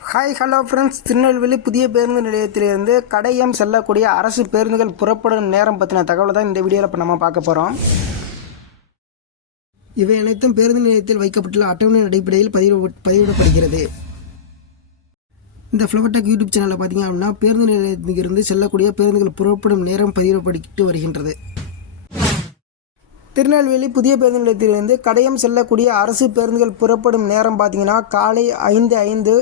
Hi hello friends Tirunelveli புதிய பேருந்து நிலையத்திலிருந்து கடையம் செல்லக்கூடிய அரசு பேருந்துகள் புறப்படும் நேரம் பற்றின தகவலை தான் இந்த வீடியோவில் இப்போ நம்ம பார்க்க போகிறோம் இவை அனைத்தும் பேருந்து நிலையத்தில் வைக்கப்பட்டுள்ள அட்டவணை அடிப்படையில் பதிவு பதிவிடப்படுகிறது. இந்த ஃப்ளவர்டெக் யூடியூப் சேனலில் பார்த்தீங்க அப்படின்னா பேருந்து நிலையத்திலிருந்து செல்லக்கூடிய பேருந்துகள் புறப்படும் நேரம் பதிவிடப்பட்டு வருகின்றது. திருநெல்வேலி புதிய பேருந்து நிலையத்திலிருந்து கடையம் செல்லக்கூடிய அரசு பேருந்துகள் புறப்படும் நேரம் பார்த்தீங்கன்னா காலை ஐந்து ஐந்து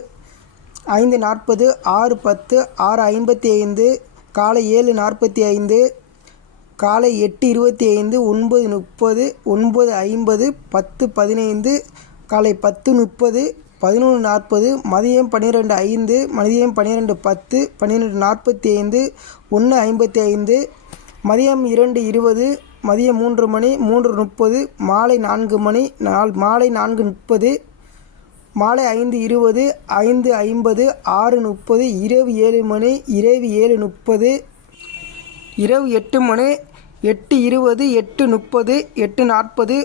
ஐந்து நாற்பது ஆறு பத்து ஆறு ஐம்பத்தி ஐந்து காலை ஏழு நாற்பத்தி ஐந்து காலை எட்டு இருபத்தி ஐந்து ஒன்பது முப்பது ஒன்பது ஐம்பது பத்து பதினைந்து காலை பத்து முப்பது பதினொன்று நாற்பது மதியம் பன்னிரெண்டு ஐந்து மதியம் பன்னிரெண்டு பத்து பன்னிரெண்டு நாற்பத்தி ஐந்து ஒன்று ஐம்பத்தி ஐந்து மதியம் இரண்டு இருபது மதியம் மூன்று மணி மூன்று முப்பது மாலை நான்கு மணி நாள் மாலை நான்கு முப்பது மாலை ஐந்து இருபது ஐந்து ஐம்பது ஆறு முப்பது இரவு ஏழு மணி இரவு ஏழு முப்பது இரவு எட்டு மணி எட்டு இருபது எட்டு முப்பது எட்டு நாற்பது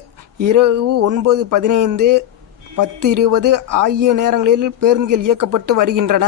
இரவு ஒன்பது பதினைந்து பத்து இருபது ஆகிய நேரங்களில் பேருந்துகள் இயக்கப்பட்டு வருகின்றன.